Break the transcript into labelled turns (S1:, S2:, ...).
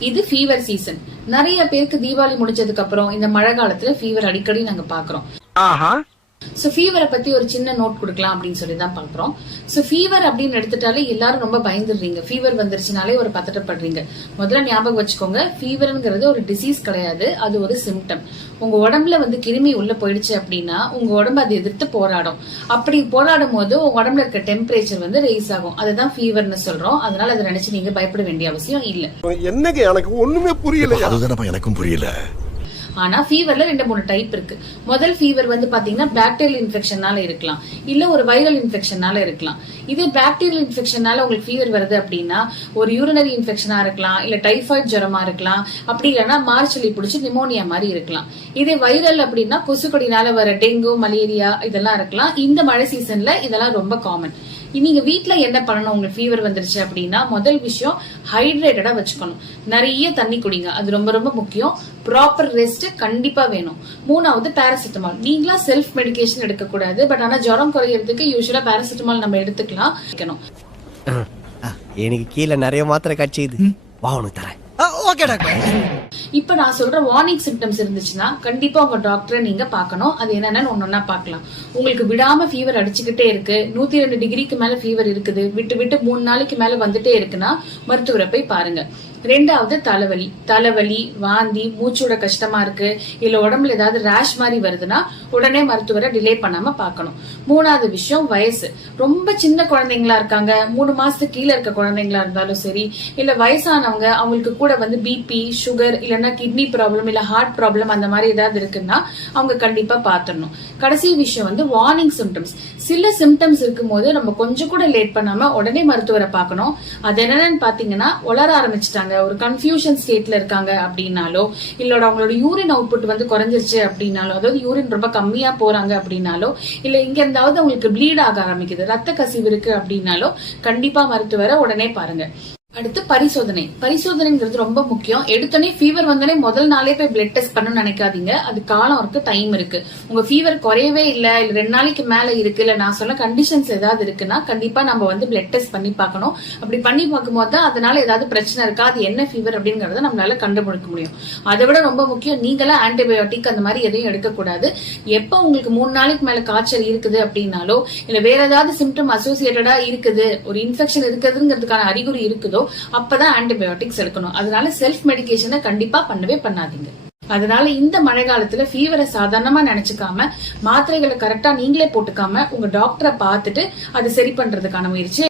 S1: இது fever season நிறைய பேருக்கு தீபாவளி முடிஞ்சதுக்கு அப்புறம் இந்த மழை காலத்துல ஃபீவர் அடிக்கடி நாங்க பாக்குறோம் சோ ஃபீவரை பத்தி ஒரு சின்ன நோட் கொடுக்கலாம் அப்படின்னு சொல்லி தான் பாக்குறோம் சோ ஃபீவர் அப்படின்னு எடுத்துட்டாலே எல்லாரும் ரொம்ப பயந்துடுறீங்க. ஃபீவர் வந்துருச்சுனாலே ஒரு பதட்டப்படுறீங்க. முதல்ல ஞாபகம் வச்சுக்கோங்க. ஃபீவர்ங்கிறது ஒரு டிசீஸ் கிடையாது. அது ஒரு சிம்டம் உங்க உடம்புல வந்து கிருமி உள்ள போயிடுச்சு அப்படின்னா உங்க உடம்பு அதை எதிர்த்து போராடும். அப்படி போராடும் போது உங்க உடம்புல இருக்க டெம்பரேச்சர் வந்து ரைஸ் ஆகும். அதுதான் ஃபீவர்னு சொல்றோம். அதனால அதை நினைச்சு நீங்க பயப்பட வேண்டிய அவசியம் இல்ல.
S2: என்னங்க எனக்கு ஒண்ணுமே புரியல
S3: அதுதானப்பா எனக்கும் புரியல.
S1: ஆனா ஃபீவர்ல ரெண்டு மூணு டைப் இருக்கு. முதல் ஃபீவர் வந்து பாத்தீங்கன்னா பாக்டீரியல் இன்ஃபெக்ஷனால இருக்கலாம். இல்ல ஒரு வைரல் இன்ஃபெக்ஷனால இருக்கலாம். இதே பாக்டீரியல் இன்ஃபெக்ஷனால உங்களுக்கு ஃபீவர் வருது அப்படின்னா ஒரு யூரினரி இன்ஃபெக்ஷனா இருக்கலாம் இல்ல டைஃபாய்டு ஜுரமா இருக்கலாம். அப்படி இல்லைன்னா மார்ச்சலி பிடிச்சி நிமோனியா மாதிரி இருக்கலாம். இதே வைரல் அப்படின்னா கொசுக்கொடினால வர டெங்கு மலேரியா இதெல்லாம் இருக்கலாம். இந்த மழை சீசன்ல இதெல்லாம் ரொம்ப காமன் நீங்க வீட்ல என்ன பண்ணணும்? உங்களுக்கு ஃபீவர் வந்துருச்சு அப்படின்னா முதல் விஷயம் ஹைட்ரேட்டடா வச்சுக்கணும். நிறைய தண்ணி குடிங்க. அது ரொம்ப ரொம்ப முக்கியம். ப்ராப்பர் ரெஸ்ட் கண்டிப்பா வேணும். மூணாவது பாராசிட்டமால் நீங்களா செல்ஃப் மெடிகேஷன் எடுக்க கூடாது பட் ஆனா ஜுரம் குறையறதுக்கு யூஸ்வலா பாராசிட்டமால் நம்ம எடுத்துக்கலாம்.
S4: எனக்கு கீழே நிறைய மாத்திரை கட்சிது வா உனக்கு தரேன்.
S5: ஓகே டாக்டர்
S1: இப்ப நான் சொல்ற வார்னிங் சிம்டம்ஸ் இருந்துச்சுன்னா கண்டிப்பா உங்க டாக்டரை நீங்க பார்க்கணும். அது என்னென்னு ஒன்னொன்னா பார்க்கலாம். உங்களுக்கு விடாம ஃபீவர் அடிச்சுக்கிட்டே இருக்கு. நூத்தி ரெண்டு டிகிரிக்கு மேல ஃபீவர் இருக்குது. விட்டு விட்டு மூணு நாளைக்கு மேல வந்துட்டே இருக்குன்னா மருத்துவரை போய் பாருங்க. ரெண்டாவது தலைவலி. தலைவலி வாந்தி மூச்சோட கஷ்டமா இருக்கு. இல்ல உடம்புல ஏதாவது ரேஷ் மாதிரி வருதுன்னா உடனே மருத்துவரை டிலே பண்ணாம பார்க்கணும். மூணாவது விஷயம் வயசு. ரொம்ப சின்ன குழந்தைங்களா இருக்காங்க. மூணு மாசத்துக்கு கீழே இருக்க குழந்தைங்களா இருந்தாலும் சரி இல்ல வயசானவங்க அவங்களுக்கு கூட வந்து பிபி சுகர் இல்லைன்னா கிட்னி ப்ராப்ளம் இல்லை ஹார்ட் ப்ராப்ளம் அந்த மாதிரி ஏதாவது இருக்குன்னா அவங்க கண்டிப்பாக பார்த்துடணும் கடைசி விஷயம் வந்து வார்னிங் சிம்டம்ஸ் சில சிம்டம்ஸ் இருக்கும்போது நம்ம கொஞ்சம் கூட லேட் பண்ணாம உடனே மருத்துவரை பார்க்கணும். அது என்னென்னு பார்த்தீங்கன்னா உளர ஆரம்பிச்சிட்டாங்க. ஒரு கன்ஃபியூஷன் ஸ்டேட்ல இருக்காங்க அப்படின்னாலோ இல்லோட அவங்களோட யூரின் அவுட்புட் வந்து குறைஞ்சிருச்சு அப்படின்னாலோ அதாவது யூரின் ரொம்ப கம்மியா போறாங்க அப்படின்னாலோ இல்ல இங்க இருந்தாவது அவங்களுக்கு ப்ளீட் ஆக ஆரம்பிக்குது ரத்த கசிவு இருக்கு அப்படின்னாலோ கண்டிப்பா மருத்துவரை உடனே பாருங்க. அடுத்து பரிசோதனை. பரிசோதனைங்கிறது ரொம்ப முக்கியம். எடுத்தோடனே ஃபீவர் வந்தோடனே முதல் நாளே போய் பிளட் டெஸ்ட் பண்ணணும்னு நினைக்காதீங்க. அது காலம் இருக்கு டைம் இருக்கு. உங்க ஃபீவர் குறையவே இல்லை இல்ல ரெண்டு நாளைக்கு மேல இருக்கு இல்ல நான் சொன்ன கண்டிஷன்ஸ் ஏதாவது இருக்குன்னா கண்டிப்பா நம்ம வந்து பிளட் டெஸ்ட் பண்ணி பார்க்கணும். அப்படி பண்ணி பார்க்கும்போது தான் அதனால ஏதாவது பிரச்சனை இருக்கா அது என்ன ஃபீவர் அப்படிங்கறத நம்மளால கண்டுபிடிக்க முடியும். அதை விட ரொம்ப முக்கியம் நீங்களா ஆன்டிபயோட்டிக் அந்த மாதிரி எதையும் எடுக்கக்கூடாது. எப்போ உங்களுக்கு மூணு நாளைக்கு மேல காய்ச்சல் இருக்குது அப்படின்னாலோ இல்ல வேற ஏதாவது சிம்டம் அசோசியேட்டடா இருக்குது ஒரு இன்ஃபெக்ஷன் இருக்குதுங்கிறதுக்கான அறிகுறி இருக்குதோ அப்பதான் ஆன்டிபயோட்டிக்ஸ் எடுக்கணும். அதனால செல்ஃப் மெடிகேஷனை கண்டிப்பா பண்ணவே பண்ணாதீங்க. அதனால இந்த மழை காலத்துல ஃபீவரை சாதாரணமா நினைச்சுக்காம மாத்திரைகளை கரெக்டா நீங்களே போட்டுக்காம உங்க டாக்டரை பார்த்துட்டு அதை சரி பண்றதுக்கான முயற்சி